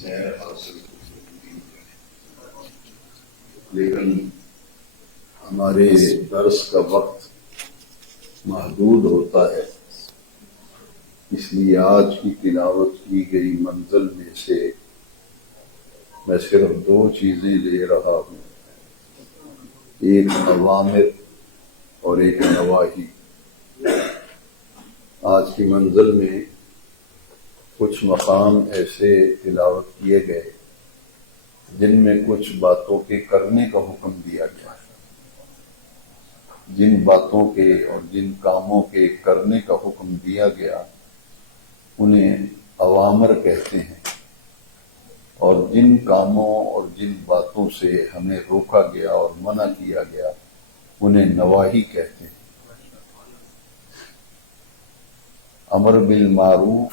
سیر حاصل لیکن ہمارے درس کا وقت محدود ہوتا ہے، اس لیے آج کی تلاوت کی گئی منزل میں سے میں صرف دو چیزیں لے رہا ہوں، ایک اوامر اور ایک نواہی۔ آج کی منزل میں کچھ مقام ایسے تلاوت کیے گئے جن میں کچھ باتوں کے کرنے کا حکم دیا گیا ہے، جن باتوں کے اور جن کاموں کے کرنے کا حکم دیا گیا انہیں اوامر کہتے ہیں، اور جن کاموں اور جن باتوں سے ہمیں روکا گیا اور منع کیا گیا انہیں نواہی کہتے ہیں۔ امر بالمعروف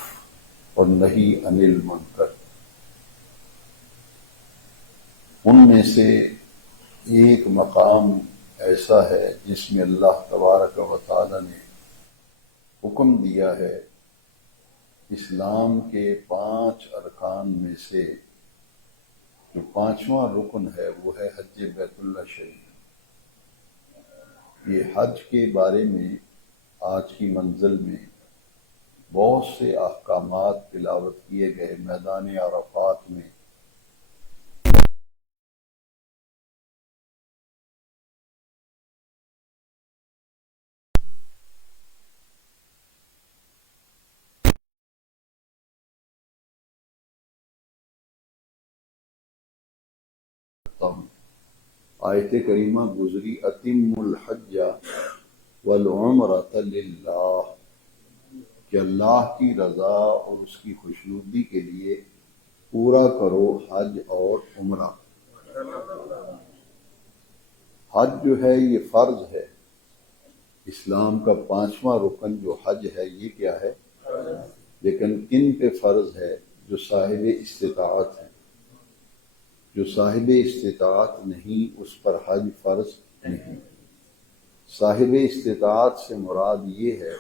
اور نہی عن المنکر، ان میں سے ایک مقام ایسا ہے جس میں اللہ تبارک و تعالی نے حکم دیا ہے، اسلام کے 5 ارکان میں سے جو 5واں رکن ہے وہ ہے حج بیت اللہ شریف۔ یہ حج کے بارے میں آج کی منزل میں بہت سے احکامات تلاوت کیے گئے۔ میدان عرفات میں آیت کریمہ گزری اتم الحج والعمرۃ للہ، کہ اللہ کی رضا اور اس کی خوشنودی کے لیے پورا کرو حج اور عمرہ۔ حج جو ہے یہ فرض ہے، اسلام کا 5واں رکن جو حج ہے یہ کیا ہے؟ لیکن کن پہ فرض ہے؟ جو صاحب استطاعت ہیں۔ جو صاحب استطاعت نہیں اس پر حج فرض نہیں۔ صاحب استطاعت سے مراد یہ ہے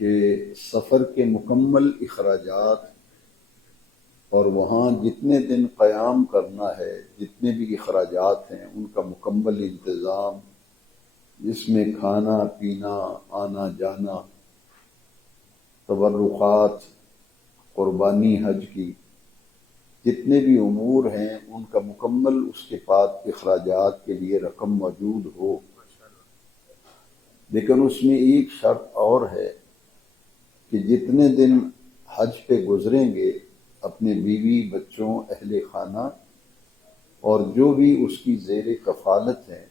کہ سفر کے مکمل اخراجات اور وہاں جتنے دن قیام کرنا ہے، جتنے بھی اخراجات ہیں ان کا مکمل انتظام، جس میں کھانا پینا، آنا جانا، تبرکات، قربانی حج کی، جتنے بھی امور ہیں ان کا مکمل اس کے بعد اخراجات کے لیے رقم موجود ہو۔ لیکن اس میں ایک شرط اور ہے کہ جتنے دن حج پہ گزریں گے اپنے بیوی بچوں اہل خانہ اور جو بھی اس کی زیر کفالت ہیں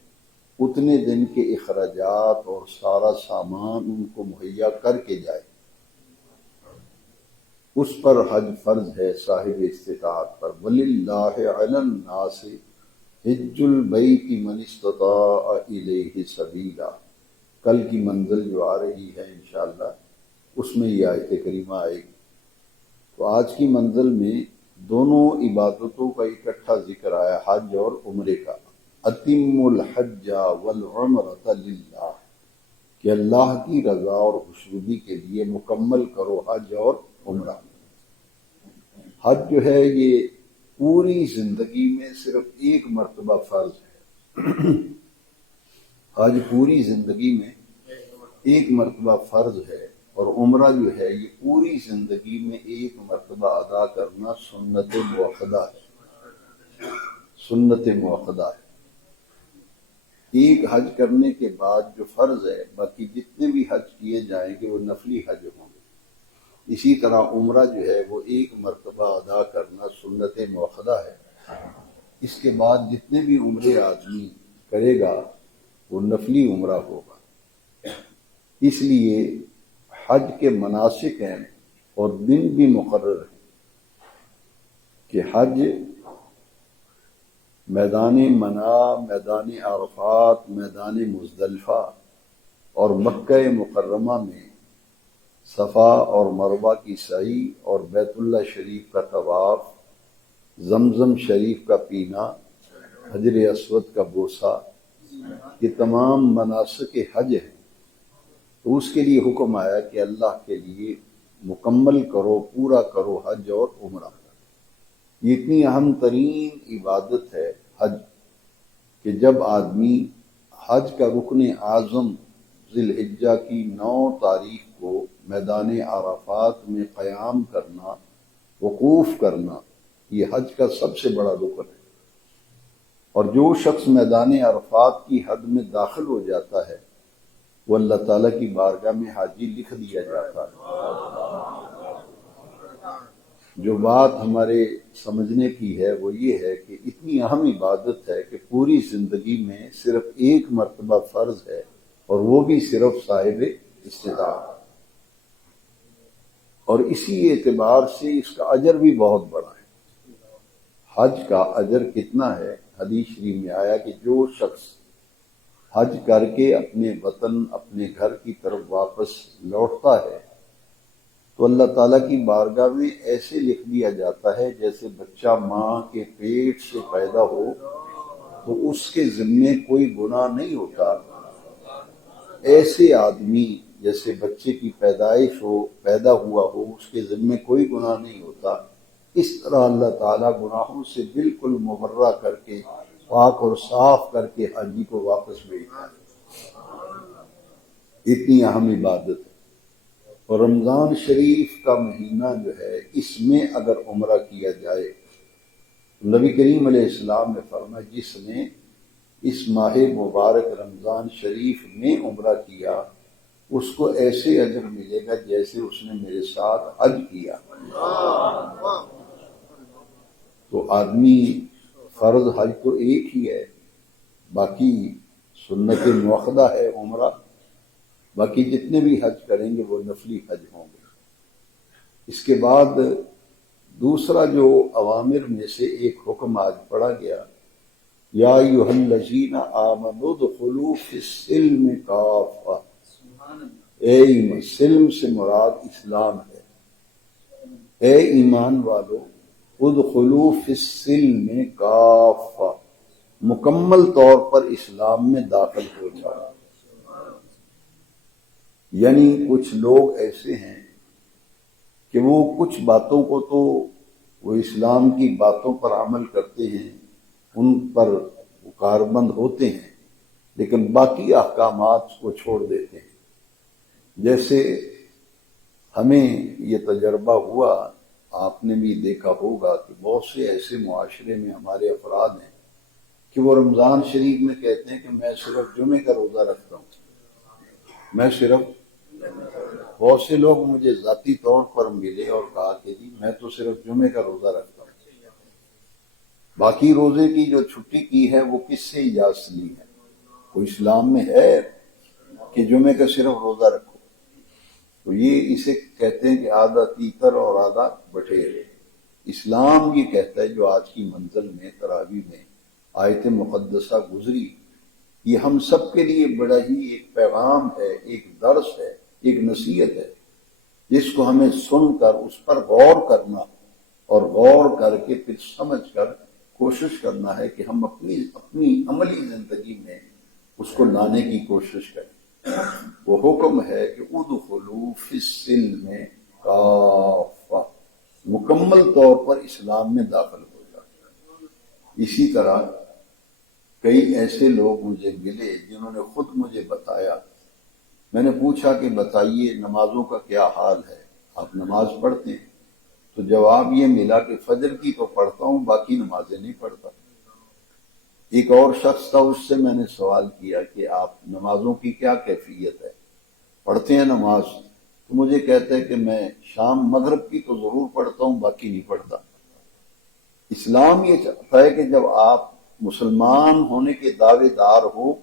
اتنے دن کے اخراجات اور سارا سامان ان کو مہیا کر کے جائے، اس پر حج فرض ہے صاحب استطاعت پر۔ وَلِلَّهِ عَلَى النَّاسِ حِجُّ الْبَيْتِ مَنِ اسْتَطَاعَ إِلَيْهِ سَبِيلًا۔ کل کی منزل جو آ رہی ہے انشاءاللہ اس میں یہ آیت کریمہ آئے گی۔ تو آج کی منزل میں دونوں عبادتوں کا اکٹھا ذکر آیا، حج اور عمرے کا۔ اتم الحج والعمرۃ للہ، کہ اللہ کی رضا اور خوشنودی کے لیے مکمل کرو حج اور عمرہ۔ حج جو ہے یہ پوری زندگی میں صرف ایک مرتبہ فرض ہے۔ حج پوری زندگی میں ایک مرتبہ فرض ہے، اور عمرہ جو ہے یہ پوری زندگی میں ایک مرتبہ ادا کرنا سنت مؤکدہ ہے۔ سنت مؤکدہ ہے۔ ایک حج کرنے کے بعد جو فرض ہے باقی جتنے بھی حج کیے جائیں گے وہ نفلی حج ہوں گے۔ اسی طرح عمرہ جو ہے وہ ایک مرتبہ ادا کرنا سنت مؤکدہ ہے۔ اس کے بعد جتنے بھی عمرے آدمی کرے گا وہ نفلی عمرہ ہوگا۔ اس لیے حج کے مناسک ہیں اور دن بھی مقرر ہیں کہ حج میدان منا، میدان عرفات، میدان مزدلفہ اور مکہ مکرمہ میں صفا اور مروہ کی سعی اور بیت اللہ شریف کا طواف، زمزم شریف کا پینا، حجر اسود کا بوسہ، یہ تمام مناسک حج ہیں۔ تو اس کے لیے حکم آیا کہ اللہ کے لیے مکمل کرو، پورا کرو حج اور عمرہ۔ یہ اتنی اہم ترین عبادت ہے حج، کہ جب آدمی حج کا رکن اعظم ذی الحجہ کی 9 تاریخ کو میدان عرفات میں قیام کرنا، وقوف کرنا، یہ حج کا سب سے بڑا رکن ہے۔ اور جو شخص میدان عرفات کی حد میں داخل ہو جاتا ہے وہ اللہ تعالیٰ کی بارگاہ میں حاجی لکھ دیا جاتا ہے۔ جو بات ہمارے سمجھنے کی ہے وہ یہ ہے کہ اتنی اہم عبادت ہے کہ پوری زندگی میں صرف ایک مرتبہ فرض ہے، اور وہ بھی صرف صاحب استطاعت، اور اسی اعتبار سے اس کا اجر بھی بہت بڑا ہے۔ حج کا اجر کتنا ہے؟ حدیث شریف میں آیا کہ جو شخص حج کر کے اپنے وطن، اپنے گھر کی طرف واپس لوٹتا ہے تو اللہ تعالیٰ کی بارگاہ میں ایسے لکھ دیا جاتا ہے جیسے بچہ ماں کے پیٹ سے پیدا ہو تو اس کے ذمے کوئی گناہ نہیں ہوتا، ایسے آدمی جیسے بچے کی پیدائش ہو، پیدا ہوا ہو، اس کے ذمے کوئی گناہ نہیں ہوتا، اس طرح اللہ تعالیٰ گناہوں سے بالکل مبرہ کر کے، پاک اور صاف کر کے حاجی کو واپس بھیجتا ہے۔ اتنی اہم عبادت ہے۔ اور رمضان شریف کا مہینہ جو ہے، اس میں اگر عمرہ کیا جائے، نبی کریم علیہ السلام نے فرمایا جس نے اس ماہ مبارک رمضان شریف میں عمرہ کیا اس کو ایسے اجر ملے گا جیسے اس نے میرے ساتھ حج کیا۔ تو آدمی فرض حج تو ایک ہی ہے، باقی سنت موقدہ ہے عمرہ، باقی جتنے بھی حج کریں گے وہ نفلی حج ہوں گے۔ اس کے بعد دوسرا جو اوامر میں سے ایک حکم آج پڑھا گیا، یا ایھا الذین آمنوا ادخلوا فی السلم کافہ، اے ایمان، سلم سے مراد اسلام ہے، اے ایمان والو ادخلوا فی السلم کافہ، مکمل طور پر اسلام میں داخل ہو جاؤ۔ یعنی کچھ لوگ ایسے ہیں کہ وہ کچھ باتوں کو تو وہ اسلام کی باتوں پر عمل کرتے ہیں، ان پر وہ کاربند ہوتے ہیں، لیکن باقی احکامات کو چھوڑ دیتے ہیں۔ جیسے ہمیں یہ تجربہ ہوا، آپ نے بھی دیکھا ہوگا کہ بہت سے ایسے معاشرے میں ہمارے افراد ہیں کہ وہ رمضان شریف میں کہتے ہیں کہ میں صرف جمعے کا روزہ رکھتا ہوں، میں صرف، بہت سے لوگ مجھے ذاتی طور پر ملے اور کہا کہ جی میں تو صرف جمعے کا روزہ رکھتا ہوں، باقی روزے کی جو چھٹی کی ہے وہ کس سے اجازت لی ہے؟ کوئی اسلام میں ہے کہ جمعے کا صرف روزہ رکھو؟ تو یہ اسے کہتے ہیں کہ آدھا تیتر اور آدھا بٹیر۔ اسلام یہ کہتا ہے، جو آج کی منزل میں تراویح میں آیت مقدسہ گزری، یہ ہم سب کے لیے بڑا ہی ایک پیغام ہے، ایک درس ہے، ایک نصیحت ہے، جس کو ہمیں سن کر اس پر غور کرنا، اور غور کر کے پھر سمجھ کر کوشش کرنا ہے کہ ہم اپنی عملی زندگی میں اس کو لانے کی کوشش کریں۔ وہ حکم ہے کہ ادخلوا فی السلم کافہ، مکمل طور پر اسلام میں داخل ہو جائے۔ اسی طرح کئی ایسے لوگ مجھے ملے جنہوں نے خود مجھے بتایا، میں نے پوچھا کہ بتائیے نمازوں کا کیا حال ہے، آپ نماز پڑھتے ہیں؟ تو جواب یہ ملا کہ فجر کی تو پڑھتا ہوں، باقی نمازیں نہیں پڑھتا۔ ایک اور شخص تھا، اس سے میں نے سوال کیا کہ آپ نمازوں کی کیا کیفیت ہے، پڑھتے ہیں نماز؟ تو مجھے کہتا ہے کہ میں شام مغرب کی تو ضرور پڑھتا ہوں، باقی نہیں پڑھتا۔ اسلام یہ چاہتا ہے کہ جب آپ مسلمان ہونے کے دعوے دار ہو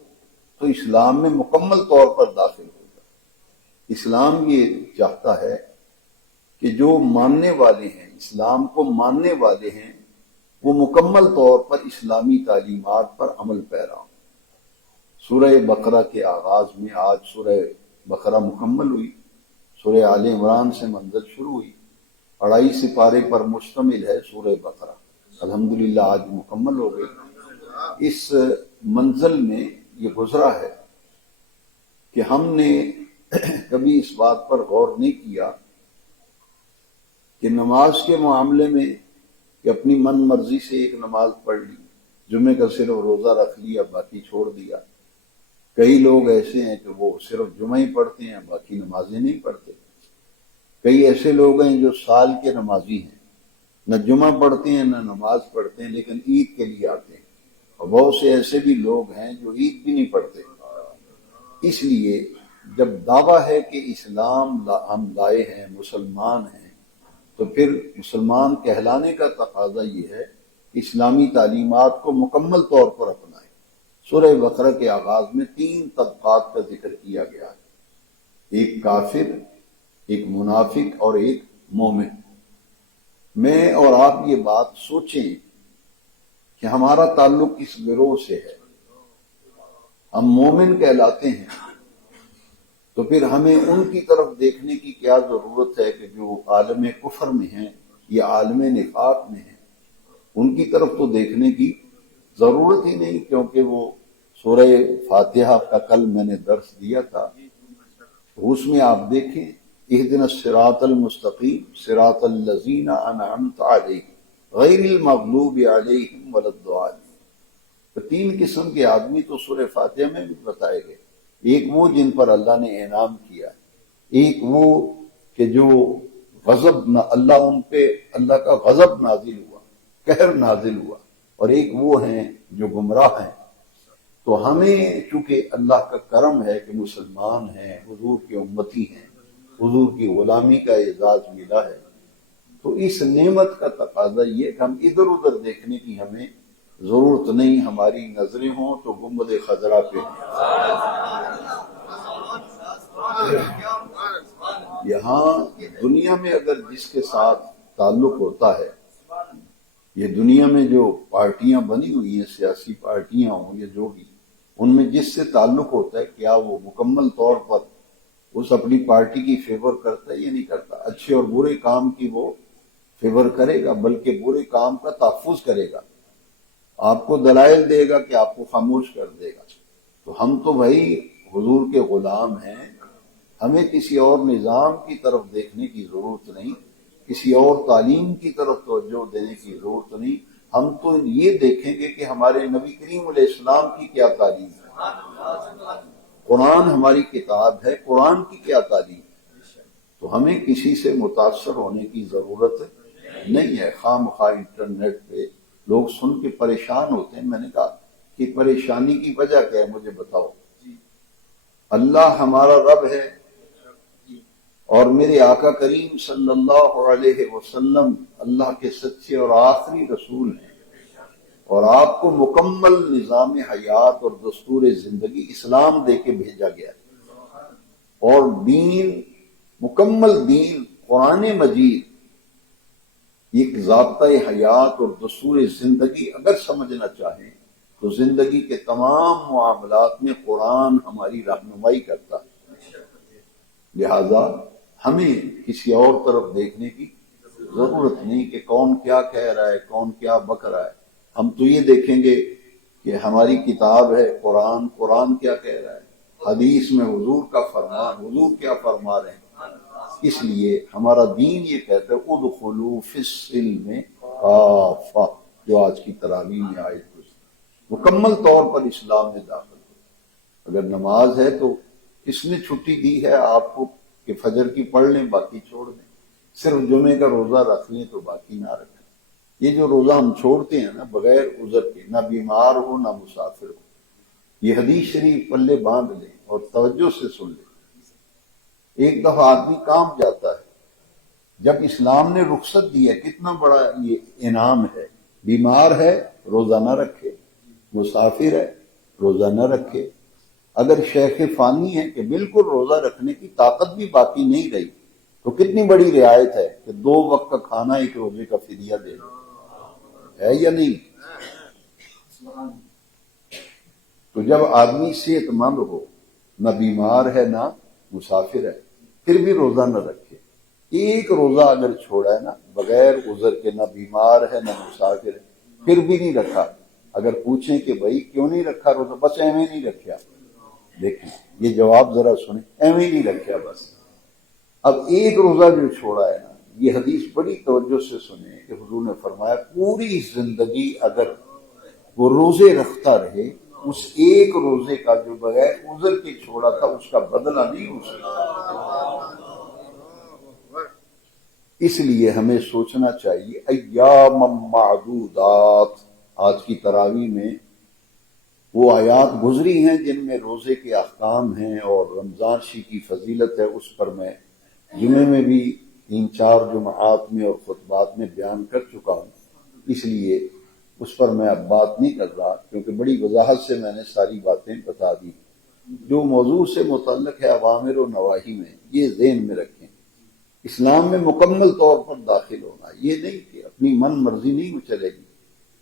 تو اسلام میں مکمل طور پر داخل ہو جائے۔ اسلام یہ چاہتا ہے کہ جو ماننے والے ہیں، اسلام کو ماننے والے ہیں، وہ مکمل طور پر اسلامی تعلیمات پر عمل پیرا ہوں۔ سورہ بقرہ کے آغاز میں، آج سورہ بقرہ مکمل ہوئی، سورہ آل عمران سے منزل شروع ہوئی، 2.5 سپارے پر مشتمل ہے سورہ بقرہ، الحمدللہ آج مکمل ہو گئی۔ اس منزل میں یہ گزرا ہے کہ ہم نے کبھی اس بات پر غور نہیں کیا کہ نماز کے معاملے میں کہ اپنی من مرضی سے ایک نماز پڑھ لی، جمعے کا صرف روزہ رکھ لیا، باقی چھوڑ دیا۔ کئی لوگ ایسے ہیں کہ وہ صرف جمعہ ہی پڑھتے ہیں، باقی نمازیں نہیں پڑھتے۔ کئی ایسے لوگ ہیں جو سال کے نمازی ہیں، نہ جمعہ پڑھتے ہیں نہ نماز پڑھتے ہیں، لیکن عید کے لیے آتے ہیں۔ اور بہت سے ایسے بھی لوگ ہیں جو عید بھی نہیں پڑھتے۔ اس لیے جب دعویٰ ہے کہ اسلام ہم لائے ہیں، مسلمان ہیں، تو پھر مسلمان کہلانے کا تقاضا یہ ہے کہ اسلامی تعلیمات کو مکمل طور پر اپنائیں۔ سورہ بقرہ کے آغاز میں 3 طبقات کا ذکر کیا گیا ہے، ایک کافر، ایک منافق اور ایک مومن۔ میں اور آپ یہ بات سوچیں کہ ہمارا تعلق کس گروہ سے ہے۔ ہم مومن کہلاتے ہیں تو پھر ہمیں ان کی طرف دیکھنے کی کیا ضرورت ہے کہ جو عالم کفر میں ہیں یا عالم نفاق میں ہیں؟ ان کی طرف تو دیکھنے کی ضرورت ہی نہیں، کیونکہ وہ سورہ فاتحہ کا کل میں نے درس دیا تھا، اس میں آپ دیکھیں اہدنا الصراط المستقیم صراط الذین انعمت علیہم غیر المغضوب علیہم ولا الضالین۔ تو 3 قسم کے آدمی تو سورہ فاتحہ میں بھی بتائے گئے، ایک وہ جن پر اللہ نے انعام کیا، ایک وہ کہ جو غضب نہ اللہ ان پہ اللہ کا غضب نازل ہوا، قہر نازل ہوا، اور ایک وہ ہیں جو گمراہ ہیں۔ تو ہمیں چونکہ اللہ کا کرم ہے کہ مسلمان ہیں، حضور کے امتی ہیں، حضور کی غلامی کا اعزاز ملا ہے، تو اس نعمت کا تقاضا یہ کہ ہم ادھر ادھر دیکھنے کی ہمیں ضرورت نہیں، ہماری نظریں ہوں تو گنبد خضرا پہ یہاں دنیا میں اگر جس کے ساتھ تعلق ہوتا ہے، یہ دنیا میں جو پارٹیاں بنی ہوئی ہیں، سیاسی پارٹیاں ہوں یا جو بھی، ان میں جس سے تعلق ہوتا ہے، کیا وہ مکمل طور پر اس اپنی پارٹی کی فیور کرتا ہے یا نہیں کرتا؟ اچھے اور برے کام کی وہ فیور کرے گا، بلکہ برے کام کا تحفظ کرے گا، آپ کو دلائل دے گا کہ آپ کو خاموش کر دے گا۔ تو ہم تو بھائی حضور کے غلام ہیں، ہمیں کسی اور نظام کی طرف دیکھنے کی ضرورت نہیں، کسی اور تعلیم کی طرف توجہ دینے کی ضرورت نہیں۔ ہم تو یہ دیکھیں گے کہ ہمارے نبی کریم علیہ السلام کی کیا تعلیم ہے۔ قرآن ہماری کتاب ہے، قرآن کی کیا تعلیم ہے؟ تو ہمیں کسی سے متاثر ہونے کی ضرورت نہیں ہے۔ خواہ مخواہ انٹرنیٹ پہ لوگ سن کے پریشان ہوتے ہیں۔ میں نے کہا کہ پریشانی کی وجہ کیا ہے، مجھے بتاؤ۔ اللہ ہمارا رب ہے اور میرے آقا کریم صلی اللہ علیہ وسلم اللہ کے سچے اور آخری رسول ہیں، اور آپ کو مکمل نظام حیات اور دستور زندگی اسلام دے کے بھیجا گیا ہے، اور دین، مکمل دین قرآن مجید ایک ضابطۂ حیات اور دستور زندگی اگر سمجھنا چاہیں تو زندگی کے تمام معاملات میں قرآن ہماری رہنمائی کرتا ہے۔ لہذا ہمیں کسی اور طرف دیکھنے کی ضرورت نہیں کہ کون کیا کہہ رہا ہے، کون کیا بک رہا ہے۔ ہم تو یہ دیکھیں گے کہ ہماری کتاب ہے قرآن، قرآن کیا کہہ رہا ہے، حدیث میں حضور کا فرمان، حضور کیا فرما رہے ہیں۔ اس لیے ہمارا دین یہ کہتا ہے ادخلوا فی السلم کافہ، جو آج کی تراویح میں آیت مکمل طور پر اسلام میں داخل ہو۔ اگر نماز ہے تو کس نے چھٹی دی ہے آپ کو کہ فجر کی پڑھ لیں باقی چھوڑ دیں، صرف جمعے کا روزہ رکھ لیں تو باقی نہ رکھیں؟ یہ جو روزہ ہم چھوڑتے ہیں نا بغیر عذر کے، نہ بیمار ہو نہ مسافر ہو، یہ حدیث شریف پلے باندھ لیں اور توجہ سے سن لیں۔ ایک دفعہ آدمی کام جاتا ہے، جب اسلام نے رخصت دی ہے، کتنا بڑا یہ انعام ہے، بیمار ہے روزہ نہ رکھے، مسافر ہے روزہ نہ رکھے۔ اگر شیخ فانی ہے کہ بالکل روزہ رکھنے کی طاقت بھی باقی نہیں رہی، تو کتنی بڑی رعایت ہے کہ 2 وقت کا کھانا 1 روزے کا فدیہ دے ہے یا نہیں؟ تو جب آدمی صحت مند ہو، نہ بیمار ہے نہ مسافر ہے، پھر بھی روزہ نہ رکھے، ایک روزہ اگر چھوڑا ہے نا بغیر عذر کے، نہ بیمار ہے نہ مسافر ہے، پھر بھی نہیں رکھا، اگر پوچھیں کہ بھائی کیوں نہیں رکھا روزہ، بس ایویں نہیں رکھا، دیکھیں یہ جواب ذرا سنیں، ایویں نہیں رکھا بس۔ اب ایک روزہ جو چھوڑا ہے نا، یہ حدیث بڑی توجہ سے سنیں کہ حضور نے فرمایا پوری زندگی اگر وہ روزے رکھتا رہے، اس ایک روزے کا جو بغیر عذر کے چھوڑا تھا اس کا بدلہ نہیں ہو سکتا۔ اس لیے ہمیں سوچنا چاہیے ایام معدودات، آج کی تراویح میں وہ آیات گزری ہیں جن میں روزے کے احکام ہیں اور رمضان شی کی فضیلت ہے، اس پر میں جمعے میں بھی 3-4 جمعات میں اور خطبات میں بیان کر چکا ہوں، اس لیے اس پر میں اب بات نہیں کر رہا، کیونکہ بڑی وضاحت سے میں نے ساری باتیں بتا دی۔ جو موضوع سے متعلق ہے اوامر و نواہی میں، یہ ذہن میں رکھیں، اسلام میں مکمل طور پر داخل ہونا، یہ نہیں کہ اپنی من مرضی نہیں چلے گی۔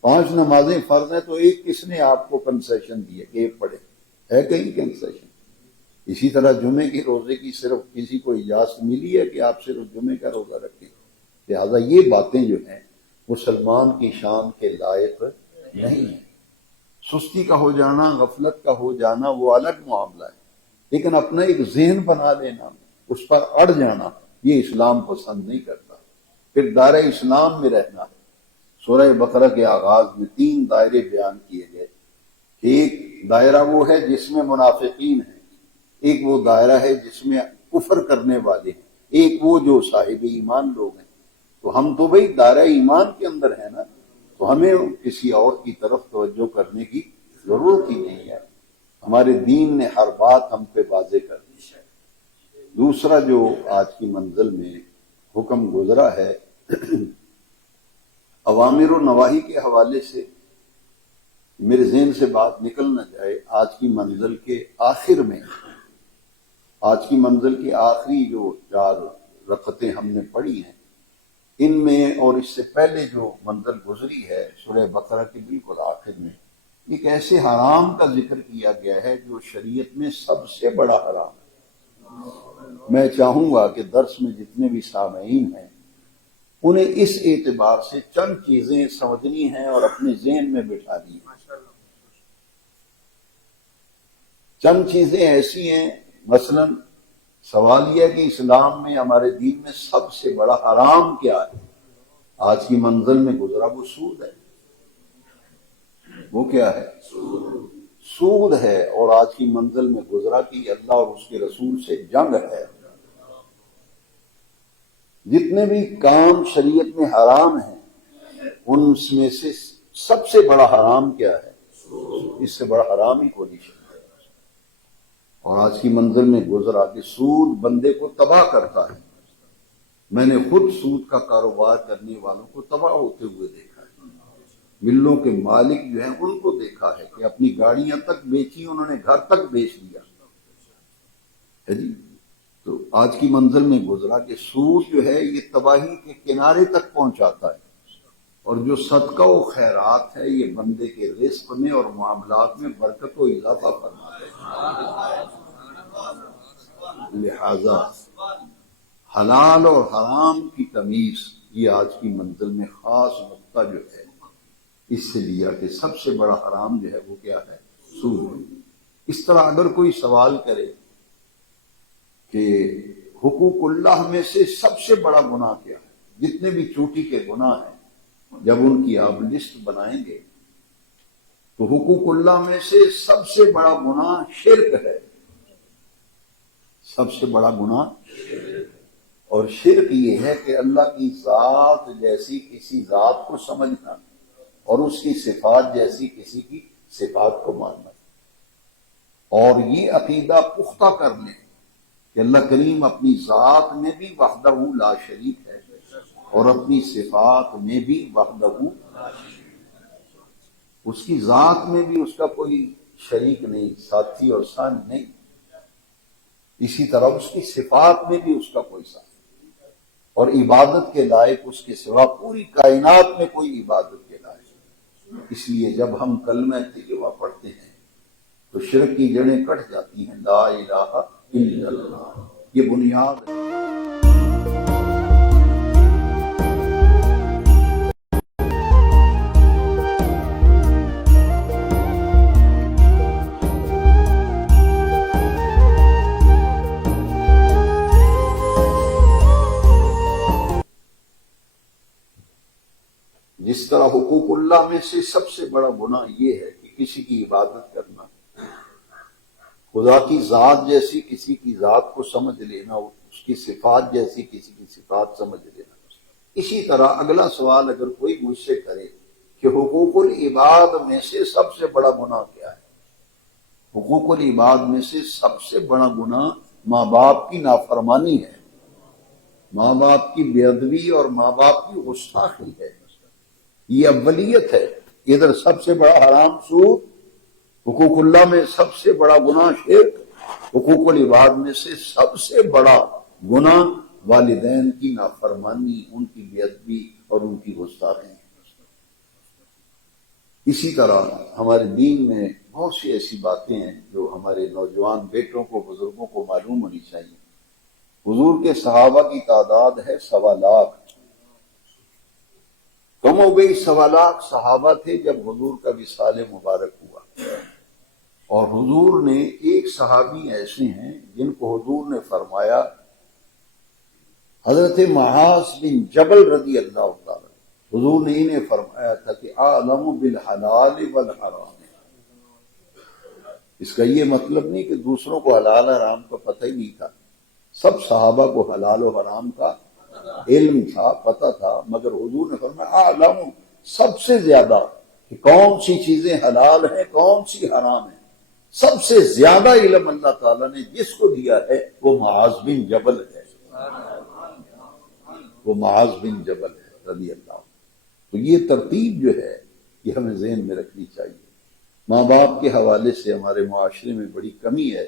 5 نمازیں فرض ہیں تو ایک کس نے آپ کو کنسیشن دی ہے کہ ایک پڑھے؟ ہے کہیں کنسیشن؟ اسی طرح جمعے کے روزے کی صرف کسی کو اجازت ملی ہے کہ آپ صرف جمعے کا روزہ رکھیں؟ لہذا یہ باتیں جو ہیں مسلمان کی شان کے لائق نہیں ہیں۔ سستی کا ہو جانا، غفلت کا ہو جانا وہ الگ معاملہ ہے، لیکن اپنا ایک ذہن بنا لینا، اس پر اڑ جانا، یہ اسلام پسند نہیں کرتا۔ پھر دائرہ اسلام میں رہنا۔ سورہ بقرہ کے آغاز میں 3 دائرے بیان کیے گئے۔ ایک دائرہ وہ ہے جس میں منافقین ہیں، ایک وہ دائرہ ہے جس میں کفر کرنے والے ہیں، ایک وہ جو صاحب ایمان لوگ ہیں۔ تو ہم تو بھئی دائرہ ایمان کے اندر ہیں نا، تو ہمیں کسی اور کی طرف توجہ کرنے کی ضرورت ہی نہیں ہے۔ ہمارے دین نے ہر بات ہم پہ واضح کر دی۔ دوسرا جو آج کی منزل میں حکم گزرا ہے اوامر و نواہی کے حوالے سے، میرے ذہن سے بات نکل نہ جائے، آج کی منزل کے آخر میں، آج کی منزل کی آخری جو 4 رکعتیں ہم نے پڑھی ہیں، ان میں اور اس سے پہلے جو منزل گزری ہے سورہ بقرہ کے بالکل آخر میں، ایک ایسے حرام کا ذکر کیا گیا ہے جو شریعت میں سب سے بڑا حرام ہے۔ میں چاہوں گا کہ درس میں جتنے بھی سامعین ہیں انہیں اس اعتبار سے چند چیزیں سمجھنی ہیں اور اپنے ذہن میں بٹھانی ہیں۔ چند چیزیں ایسی ہیں، مثلا سوال یہ ہے کہ اسلام میں، ہمارے دین میں سب سے بڑا حرام کیا ہے؟ آج کی منزل میں گزرا وہ سود ہے۔ وہ کیا ہے؟ سود ہے۔ اور آج کی منزل میں گزرا کہ اللہ اور اس کے رسول سے جنگ ہے۔ جتنے بھی کام شریعت میں حرام ہیں ان میں سے سب سے بڑا حرام کیا ہے؟ اس سے بڑا حرام ہی کوئی نہیں۔ اور آج کی منزل میں گزرا کہ سود بندے کو تباہ کرتا ہے۔ میں نے خود سود کا کاروبار کرنے والوں کو تباہ ہوتے ہوئے دیکھا ہے۔ ملوں کے مالک جو ہیں ان کو دیکھا ہے کہ اپنی گاڑیاں تک بیچی، انہوں نے گھر تک بیچ دیا ہے جی۔ تو آج کی منزل میں گزرا کہ سود جو ہے یہ تباہی کے کنارے تک پہنچاتا ہے، اور جو صدقہ و خیرات ہے یہ بندے کے رزق میں اور معاملات میں برکت و اضافہ فرماتا ہے۔ لہذا حلال اور حرام کی تمیز یہ آج کی منزل میں خاص نقطہ جو ہے اس سے لیا کہ سب سے بڑا حرام جو ہے وہ کیا ہے؟ سود۔ اس طرح اگر کوئی سوال کرے کہ حقوق اللہ میں سے سب سے بڑا گناہ کیا ہے، جتنے بھی چوٹی کے گناہ ہیں جب ان کی آپ لسٹ بنائیں گے تو حقوق اللہ میں سے سب سے بڑا گناہ شرک ہے۔ سب سے بڑا گناہ اور شرک یہ ہے کہ اللہ کی ذات جیسی کسی ذات کو سمجھنا اور اس کی صفات جیسی کسی کی صفات کو ماننا، اور یہ عقیدہ پختہ کر لیں کہ اللہ کریم اپنی ذات میں بھی وحدہ لا شریک ہے اور اپنی صفات میں بھی وحدہ لا شریک ہے۔ اس کی ذات میں بھی اس کا کوئی شریک نہیں، ساتھی اور ثانی نہیں، اسی طرح اس کی صفات میں بھی اس کا کوئی ساتھی، اور عبادت کے لائق اس کے سوا پوری کائنات میں کوئی عبادت کے لائق نہیں۔ اس لیے جب ہم کلمہ طیبہ پڑھتے ہیں تو شرک کی جڑیں کٹ جاتی ہیں۔ لا الہ الا اللہ، یہ بنیاد ہے۔ طرح حقوق اللہ میں سے سب سے بڑا گناہ یہ ہے کہ کسی کی عبادت کرنا، خدا کی ذات جیسی کسی کی ذات کو سمجھ لینا، اس کی صفات جیسی کسی کی صفات سمجھ لینا۔ اسی طرح اگلا سوال اگر کوئی مجھ سے کرے کہ حقوق العباد میں سے سب سے بڑا گناہ کیا ہے، حقوق العباد میں سے سب سے بڑا گناہ ماں باپ کی نافرمانی ہے، ماں باپ کی بے ادبی اور ماں باپ کی گستاخی ہے، یہ اولیت ہے۔ ادھر سب سے بڑا حرام سود، حقوق اللہ میں سب سے بڑا گناہ شرک، حقوق العباد میں سے سب سے بڑا گناہ والدین کی نافرمانی، ان کی بے ادبی اور ان کی گستاخی۔ اسی طرح ہمارے دین میں بہت سی ایسی باتیں ہیں جو ہمارے نوجوان بیٹوں کو، بزرگوں کو معلوم ہونی چاہیے۔ حضور کے صحابہ کی تعداد ہے 1.25 کم و بیش 1.25 صحابہ تھے جب حضور کا وصال مبارک ہوا، اور حضور نے ایک صحابی ایسے ہیں جن کو حضور نے فرمایا، حضرت معاذ بن جبل رضی اللہ تعالی، حضور نے انہیں فرمایا تھا کہ اعلم بالحلال والحرام۔ اس کا یہ مطلب نہیں کہ دوسروں کو حلال حرام کا پتہ ہی نہیں تھا، سب صحابہ کو حلال و حرام کا علم تھا، پتہ تھا، مگر حضور نے فرمایا اعلم، سب سے زیادہ کہ کون سی چیزیں حلال ہیں کون سی حرام ہیں، سب سے زیادہ علم اللہ تعالیٰ نے جس کو دیا ہے وہ معاذ بن جبل ہے، وہ معاذ بن جبل ہے رضی اللہ عنہ۔ تو یہ ترتیب جو ہے یہ ہمیں ذہن میں رکھنی چاہیے۔ ماں باپ کے حوالے سے ہمارے معاشرے میں بڑی کمی ہے،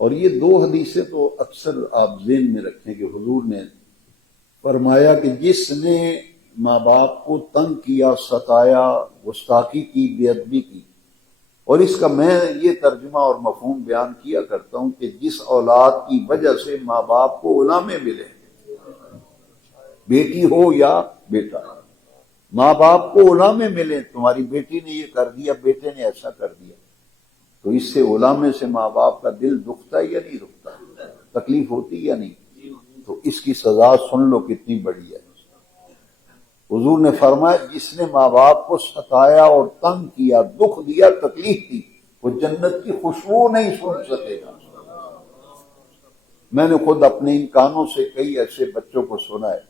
اور یہ 2 حدیثیں تو اکثر آپ ذہن میں رکھیں کہ حضور نے فرمایا کہ جس نے ماں باپ کو تنگ کیا، ستایا، گستاخی کی، بے ادبی کی، اور اس کا میں یہ ترجمہ اور مفہوم بیان کیا کرتا ہوں کہ جس اولاد کی وجہ سے ماں باپ کو غلامیں ملے، بیٹی ہو یا بیٹا، ماں باپ کو غلامیں ملے، تمہاری بیٹی نے یہ کر دیا، بیٹے نے ایسا کر دیا، تو اس سے غلامے سے ماں باپ کا دل دکھتا یا نہیں دکھتا، تکلیف ہوتی یا نہیں؟ تو اس کی سزا سن لو کتنی بڑی ہے۔ حضور نے فرمایا جس نے ماں باپ کو ستایا اور تنگ کیا، دکھ دیا، تکلیف دی، وہ جنت کی خوشبو نہیں سن سکے گا۔ میں نے خود اپنے ان کانوں سے کئی ایسے بچوں کو سنا ہے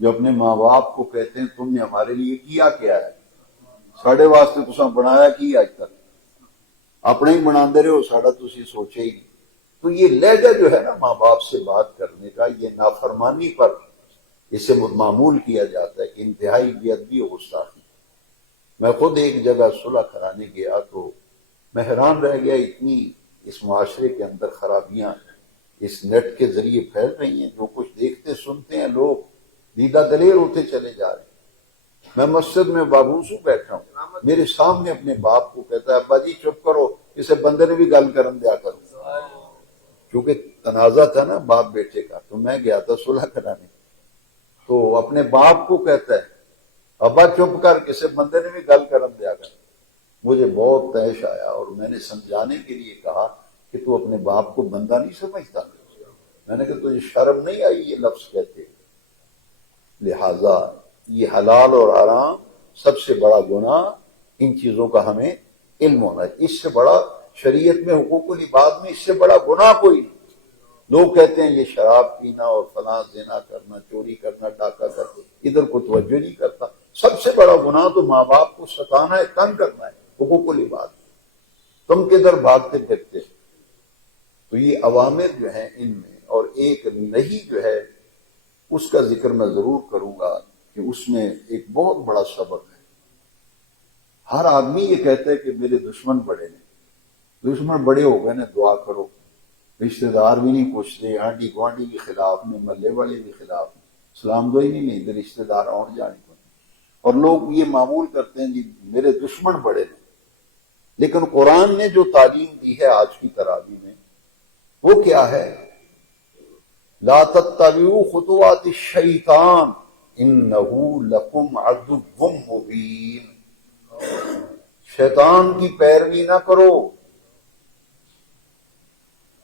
جو اپنے ماں باپ کو کہتے ہیں تم نے ہمارے لیے کیا کیا ہے، ساڑے واسطے تساں بنایا کی اج تک، اپنے ہی بنا دے رہے ہو، ساڑا تسی سوچے ہی نہیں۔ تو یہ لہجہ جو ہے نا ماں باپ سے بات کرنے کا، یہ نافرمانی پر اسے معمول کیا جاتا ہے کہ انتہائی بے ادبی و گستاخی۔ میں خود ایک جگہ صلح کرانے گیا تو میں حیران رہ گیا، اتنی اس معاشرے کے اندر خرابیاں اس نیٹ کے ذریعے پھیل رہی ہیں، جو کچھ دیکھتے سنتے ہیں لوگ دیدہ دلیر ہوتے چلے جا رہے ہیں۔ میں مسجد میں بابوسو بیٹھا ہوں، میرے سامنے اپنے باپ کو کہتا ہے ابا جی چپ کرو، اسے بندے نے بھی گل کرن دیا کرو۔ کیونکہ تنازع تھا نا باپ بیٹے کا، تو میں گیا تھا صلح کرانے، تو اپنے باپ کو کہتا ہے ابا چپ کر، کسی بندے نے بھی گل کرن دیا کر۔ مجھے بہت طیش آیا اور میں نے سمجھانے کے لیے کہا کہ تو اپنے باپ کو بندہ نہیں سمجھتا؟ میں نے کہا تجھے شرم نہیں آئی یہ لفظ کہتے؟ لہذا یہ حلال اور حرام سب سے بڑا گناہ، ان چیزوں کا ہمیں علم ہونا ہے۔ اس سے بڑا شریعت میں حقوق العباد میں اس سے بڑا گناہ کوئی نہیں۔ لوگ کہتے ہیں یہ شراب پینا اور فلاں زنا کرنا، چوری کرنا، ڈاکہ کرنا، ادھر کو توجہ نہیں کرتا۔ سب سے بڑا گناہ تو ماں باپ کو ستانا ہے، تنگ کرنا ہے، حقوق العباد۔ تم کدھر بھاگتے پھرتے؟ تو یہ عوامر جو ہیں ان میں، اور ایک نہیں جو ہے اس کا ذکر میں ضرور کروں گا کہ اس میں ایک بہت بڑا سبق ہے۔ ہر آدمی یہ کہتا ہے کہ میرے دشمن بڑے نے، دشمن بڑے ہو گئے نا دعا کرو، رشتہ دار بھی نہیں پوچھتے، آنٹی گوانڈی بھی خلاف میں، محلے والے بھی خلاف میں، سلام دعائی نہیں ادھر رشتہ دار اور جانے کو، اور لوگ یہ معمول کرتے ہیں جی میرے دشمن بڑے نے۔ لیکن قرآن نے جو تعلیم دی ہے آج کی تراویح میں وہ کیا ہے؟ لا تتبعوا خطوات الشیطان انہ لکم عدو مبین، شیطان کی پیروی نہ کرو۔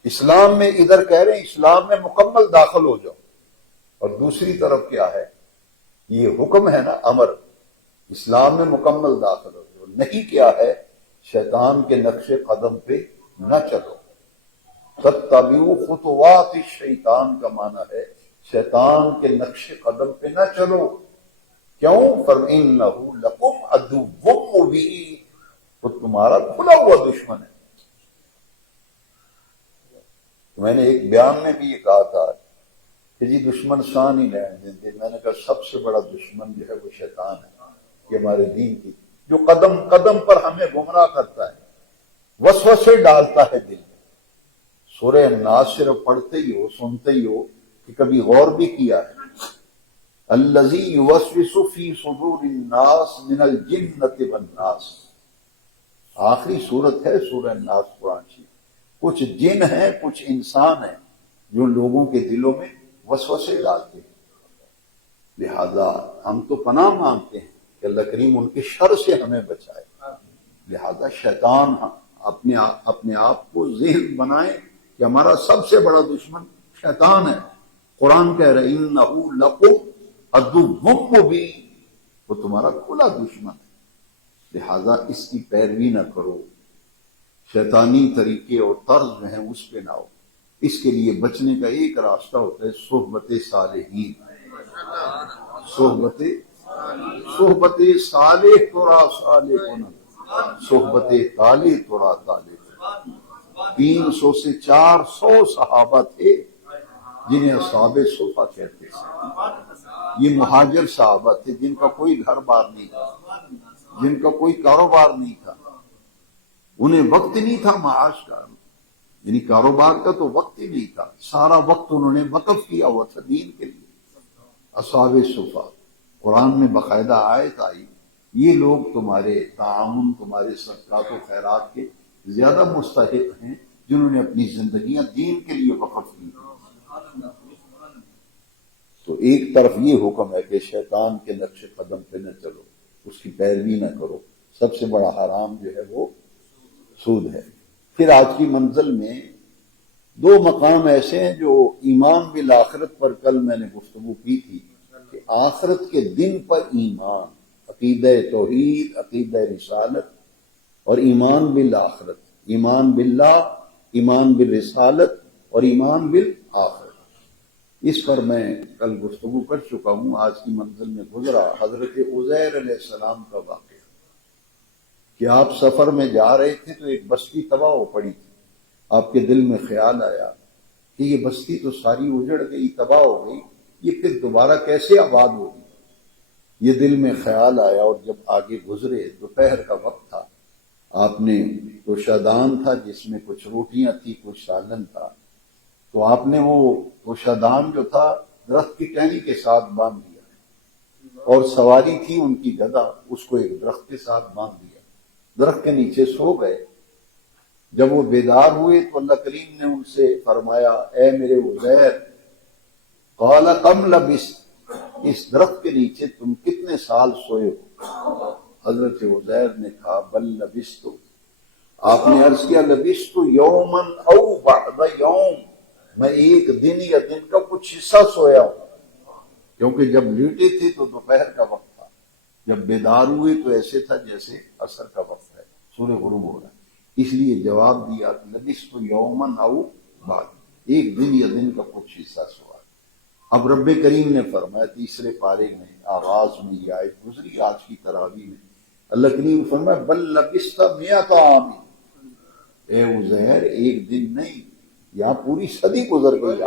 اسلام میں ادھر کہہ رہے ہیں اسلام میں مکمل داخل ہو جاؤ، اور دوسری طرف کیا ہے؟ یہ حکم ہے نا، امر، اسلام میں مکمل داخل ہو جو نہیں کیا ہے شیطان کے نقش قدم پہ نہ چلو. تتبعوا خطوات الشیطان کا معنی ہے شیطان کے نقش قدم پہ نہ چلو. کیوں؟ فَإِنَّهُ لَكُمْ عَدُوٌّ مُّبِينٌ، وہ تمہارا کھلا ہوا دشمن ہے. میں نے ایک بیان میں بھی یہ کہا تھا کہ جی دشمن شان ہی نہیں دیتے. میں نے کہا سب سے بڑا دشمن جو ہے وہ شیطان ہے کہ ہمارے دین کی جو قدم قدم پر ہمیں گمراہ کرتا ہے، وسوسے ڈالتا ہے دل میں. سورہ الناس صرف پڑھتے ہی ہو سنتے ہی ہو کہ کبھی غور بھی کیا ہے؟ الذی یوسوس فی صدور الناس من الجنۃ والناس، آخری صورت ہے سورہ الناس قرآن شریف. کچھ جن ہیں کچھ انسان ہیں جو لوگوں کے دلوں میں وسوسے ڈالتے ہیں. لہذا ہم تو پناہ مانگتے ہیں کہ اللہ کریم ان کے شر سے ہمیں بچائے. لہذا شیطان اپنے آپ کو ذہن بنائے کہ ہمارا سب سے بڑا دشمن شیطان ہے. قرآن کہہ رہے انہ لکم عدو مبین، وہ تمہارا کھلا دشمن ہے. لہذا اس کی پیروی نہ کرو، شیطانی طریقے اور طرز جو ہیں اس پہ نہ ہو. اس کے لیے بچنے کا ایک راستہ ہوتا ہے صحبت صالحین. صحبت صالح ترا صالح کن، صحبت طالح ترا طالح. 300 سے 400 صحابہ تھے جنہیں اصحاب صفہ کہتے تھے. یہ مہاجر صحابہ تھے جن کا کوئی گھر بار نہیں تھا، جن کا کوئی کاروبار نہیں تھا، انہیں وقت نہیں تھا معاش کا، یعنی کاروبار کا تو وقت ہی نہیں تھا. سارا وقت انہوں نے وقف کیا ہوا تھا دین کے لیے. اصحاب صفہ قرآن میں باقاعدہ آیت آئی یہ لوگ تمہارے تعاون تمہارے صدقات و خیرات کے زیادہ مستحق ہیں جنہوں نے اپنی زندگیاں دین کے لیے وقف کی. تو ایک طرف یہ حکم ہے کہ شیطان کے نقش قدم پہ نہ چلو، اس کی پیروی نہ کرو. سب سے بڑا حرام جو ہے وہ سود ہے. پھر آج کی منزل میں 2 مقام ایسے ہیں جو ایمان بالآخرت پر کل میں نے گفتگو کی تھی کہ آخرت کے دن پر ایمان، عقیدہ توحید، عقیدہ رسالت اور ایمان بالآخرت، ایمان باللہ، ایمان بالرسالت اور ایمان بالآخرت. اس پر میں کل گفتگو کر چکا ہوں. آج کی منزل میں گزرا حضرت عزیر علیہ السلام کا واقعہ کہ آپ سفر میں جا رہے تھے تو ایک بستی تباہ ہو پڑی تھی. آپ کے دل میں خیال آیا کہ یہ بستی تو ساری اجڑ گئی، تباہ ہو گئی، یہ پھر دوبارہ کیسے آباد ہوگی. یہ دل میں خیال آیا اور جب آگے گزرے دوپہر کا وقت تھا. آپ نے توشادان تھا جس میں کچھ روٹیاں تھی کچھ سالن تھا، تو آپ نے وہ توشادان جو تھا درخت کی ٹہنی کے ساتھ باندھ دیا اور سواری تھی ان کی گدھا، اس کو ایک درخت کے ساتھ باندھ دیا. درخت کے نیچے سو گئے. جب وہ بیدار ہوئے تو اللہ کریم نے ان سے فرمایا اے میرے عزیر، قال کم لبثت، اس درخت کے نیچے تم کتنے سال سوئے ہو؟ حضرت عزیر نے کہا بل لبثت. آپ نے عرض کیا لبثت یوما او بعد یوم، میں ایک دن یا دن کا کچھ حصہ سویا ہوں. کیونکہ جب لیٹے تھے تو دوپہر کا وقت تھا، جب بیدار ہوئے تو ایسے تھا جیسے عصر کا وقت ہے، سورج غروب ہو رہا ہے. اس لیے جواب دیا لبثت یوما او بعد، ایک دن یا دن کا کچھ حصہ سویا. اب رب کریم نے فرمایا تیسرے پارے میں آغاز میں یہ آیت گزری آج کی تراویح میں. اللہ کریم فرمایا بل لبثت مئۃ عام، اے عزیر ایک دن نہیں، یہاں پوری صدی گزر گئی.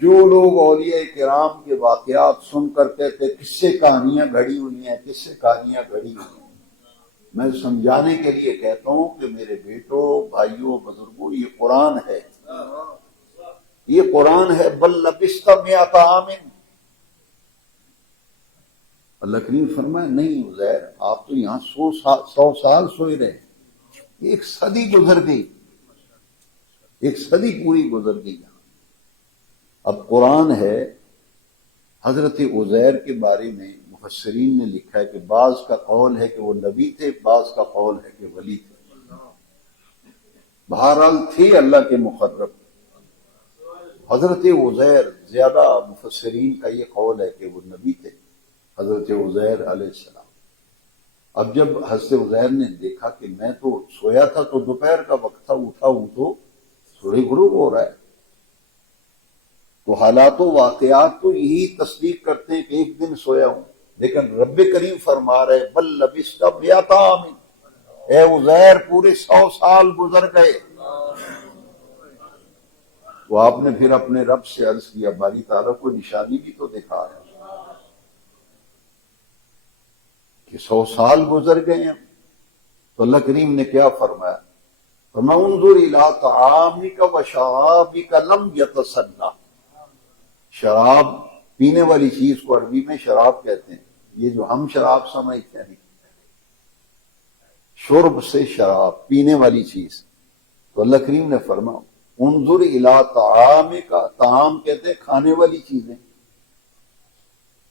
جو لوگ اولیاء کرام کے واقعات سن کر کہتے کس سے کہانیاں گھڑی ہوئی ہیں، کس سے کہانیاں گھڑی ہوئی ہیں، میں سمجھانے کے لیے کہتا ہوں کہ میرے بیٹوں، بھائیوں، بزرگوں، یہ قرآن ہے، یہ قرآن ہے. بل لبثت مئۃ عام، اللہ کریم فرمایا نہیں عزیر آپ تو یہاں 100 سال سوئے رہے. ایک صدی گزر گئی، ایک صدی پوری گزر گئی. اب قرآن ہے. حضرت عزیر کے بارے میں مفسرین نے لکھا ہے کہ بعض کا قول ہے کہ وہ نبی تھے، بعض کا قول ہے کہ ولی تھے. بہرحال تھے اللہ کے مقرب. حضرت عزیر زیادہ مفسرین کا یہ قول ہے کہ وہ نبی تھے. حضرت عزیر علیہ السلام۔ اب جب حضرت عزیر نے دیکھا کہ میں تو سویا تھا تو دوپہر کا وقت تھا، اٹھا ہوں تو سورج غروب ہو رہا ہے، تو حالات و واقعات تو یہی تصدیق کرتے ہیں کہ ایک دن سویا ہوں، لیکن رب کریم فرما رہے بل لبثت مئۃ عام، اے عزیر پورے 100 سال گزر گئے۔ تو آپ نے پھر اپنے رب سے عرض کیا باری تعالیٰ کو نشانی بھی تو دکھا ہے کہ 100 سال گزر گئے ہیں۔ تو اللہ کریم نے کیا فرمایا؟ فرمایا انظر الی طعامک و شرابک لم یتسنہ، شراب پینے والی چیز کو عربی میں شراب کہتے ہیں، یہ جو ہم شراب سمجھتے ہیں، شرب سے شراب پینے والی چیز۔ تو اللہ کریم نے فرمایا انظر الی طعامک، طعام کہتے ہیں کھانے والی چیزیں،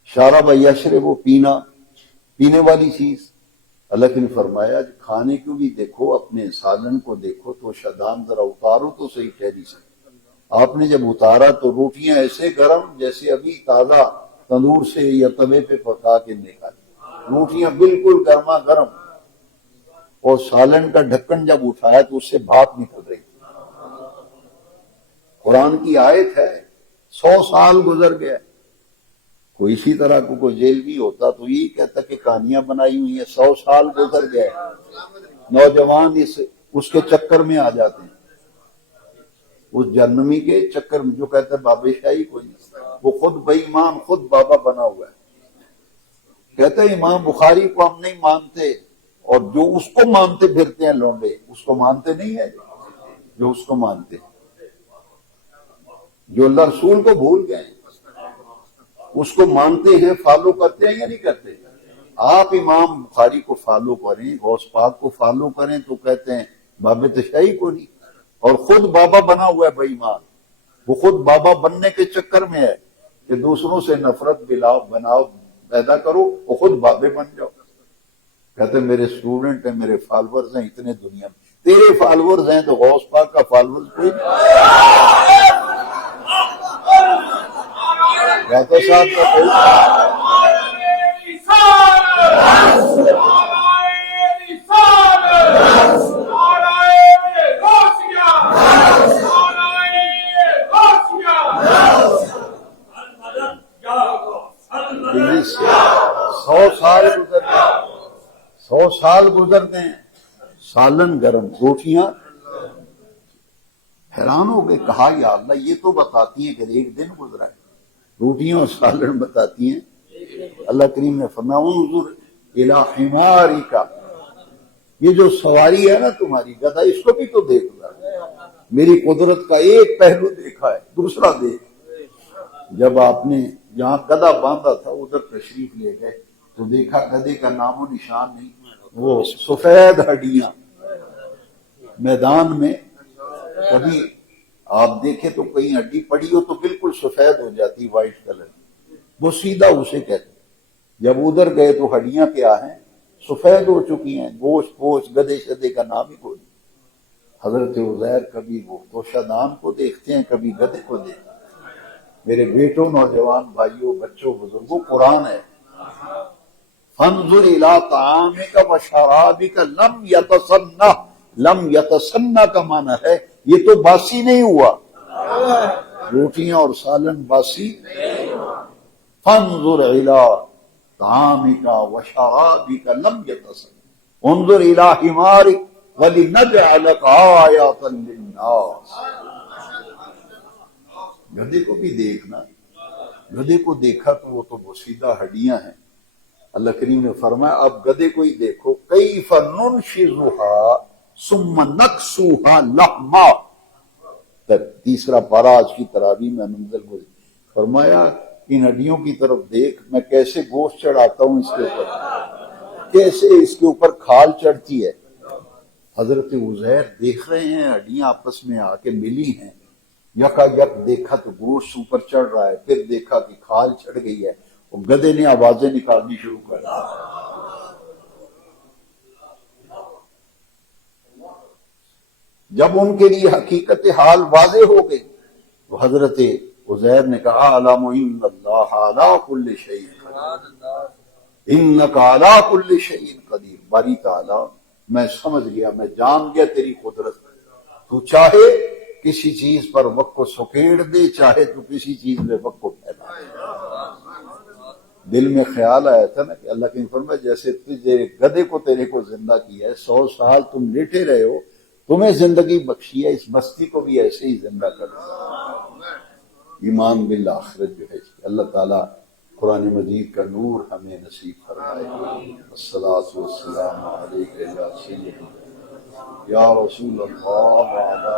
شرب یشرب وہ پینا، پینے والی چیز۔ اللہ نے فرمایا کھانے کو بھی دیکھو، اپنے سالن کو دیکھو تو شدان ذرا اتارو تو صحیح ٹھہری سے۔ آپ نے جب اتارا تو روٹیاں ایسے گرم جیسے ابھی تازہ تندور سے یا توے پہ پکا کے نکالی، روٹیاں بالکل گرما گرم، اور سالن کا ڈھکن جب اٹھایا تو اس سے بھاپ نکل رہی تھی۔ قرآن کی آیت ہے، 100 سال گزر گئے۔ کوئی اسی طرح کو کوئی جیل بھی ہوتا تو یہی کہتا کہ کہانیاں بنائی ہوئی ہیں، 100 سال گزر گئے، نوجوان اس کے چکر میں آ جاتے ہیں، اس جہنمی کے چکر میں، جو کہتا ہے بابے شاہی کوئی نہیں، وہ خود بے ایمان، خود بابا بنا ہوا ہے۔ کہتا ہے امام بخاری کو ہم نہیں مانتے، اور جو اس کو مانتے پھرتے ہیں لونڈے، اس کو مانتے نہیں ہے، جو اس کو مانتے ہیں، جو اللہ رسول کو بھول گئے ہیں، اس کو مانتے ہیں، فالو کرتے ہیں یا نہیں کرتے؟ آپ امام بخاری کو فالو کریں، غوث پاک کو فالو کریں تو کہتے ہیں بابے تشائی کو نہیں، اور خود بابا بنا ہوا ہے بے ایمان، وہ خود بابا بننے کے چکر میں ہے کہ دوسروں سے نفرت بناؤ پیدا کرو، وہ خود بابے بن جاؤ۔ کہتے ہیں میرے اسٹوڈنٹ ہیں، میرے فالورز ہیں اتنے دنیا میں، تیرے فالورز ہیں تو غوث پاک کا فالورز کوئی نہیں۔ ڈاکٹر صاحب کا کوئی سو سال گزرتے ہیں، سالن گرم، روٹیاں۔ حیران ہو گئے، کہا یا اللہ یہ تو بتاتی ہیں کہ ایک دن گزرا ہے، روٹیاں اور سالن بتاتی ہیں۔ اللہ کریم نے فرمایا انظر الی حمارک، یہ جو سواری ہے نا تمہاری گدھا، اس کو بھی تو دیکھ رہا ہے، میری قدرت کا ایک پہلو دیکھا ہے، دوسرا دیکھ۔ جب آپ نے جہاں گدھا باندھا تھا ادھر تشریف لے گئے تو دیکھا گدھے کا نام و نشان نہیں، وہ سفید ہڈیاں میدان میں، کبھی آپ دیکھیں تو کہیں ہڈی پڑی ہو تو بالکل سفید ہو جاتی، وائٹ کلر، وہ سیدھا اسے کہتے۔ جب ادھر گئے تو ہڈیاں کیا ہیں؟ سفید ہو چکی ہیں، گوشت پوش، گدے شدے کا نام ہی کوئی۔ حضرت عزیر کبھی وہ توشہ کو دیکھتے ہیں، کبھی گدے کو دیکھتے ہیں۔ میرے بیٹوں، نوجوان بھائیوں، بچوں، بزرگوں، قرآن ہے، فانظر الی طعامک و شرابک لم یتسنہ، لم یتسنہ کا معنی ہے یہ تو باسی نہیں ہوا، روٹیاں اور سالن باسی۔ فانظر الی طعامک و شرابک لم یتسنہ انظر الی حمارک ولنجعلک آیۃ للناس۔ گدھے کو بھی دیکھنا، گدھے کو دیکھا تو وہ تو بوسیدہ ہڈیاں ہیں۔ اللہ کریم نے فرمایا اب گدھے کو ہی دیکھو، کیف ننشزها ثم نکسوها لحما۔ تیسرا پارہ آج کی تراویح میں منزل کو فرمایا ان ہڈیوں کی طرف دیکھ، میں کیسے گوشت چڑھاتا ہوں اس کے اوپر، کیسے اس کے اوپر کھال چڑھتی ہے۔ حضرت عزیر دیکھ رہے ہیں ہڈیاں آپس میں آ کے ملی ہیں، یکا یک دیکھا تو گوشت اوپر چڑھ رہا ہے، پھر دیکھا کہ کھال چڑھ گئی ہے، اور گدھے نے آوازیں نکالنی شروع کر دی۔ جب ان کے لیے حقیقت حال واضح ہو گئی تو حضرت عزیر نے کہا اعلم ان اللہ علی کل شیء قدیر۔ انک علی کل شیء قدیر، باری تعالی میں سمجھ گیا، میں جان گیا تیری قدرت، تو چاہے کسی چیز پر وقت کو سکیڑ دے، چاہے تو کسی چیز میں وقت کو پھیلا دے۔ دل میں خیال آیا تھا نا کہ اللہ کے فرمایا جیسے تجھے گدھے کو تیرے کو زندہ کیا ہے، 100 سال تم لیٹے رہے ہو، تمہیں زندگی بخشی ہے، اس بستی کو بھی ایسے ہی زندہ کر دو۔ ایمان بالآخرت جو ہے، اللہ تعالیٰ قرآن مجید کا نور ہمیں نصیب فرمائے۔ الصلاۃ والسلام علیک یا سیدی یا رسول اللہ۔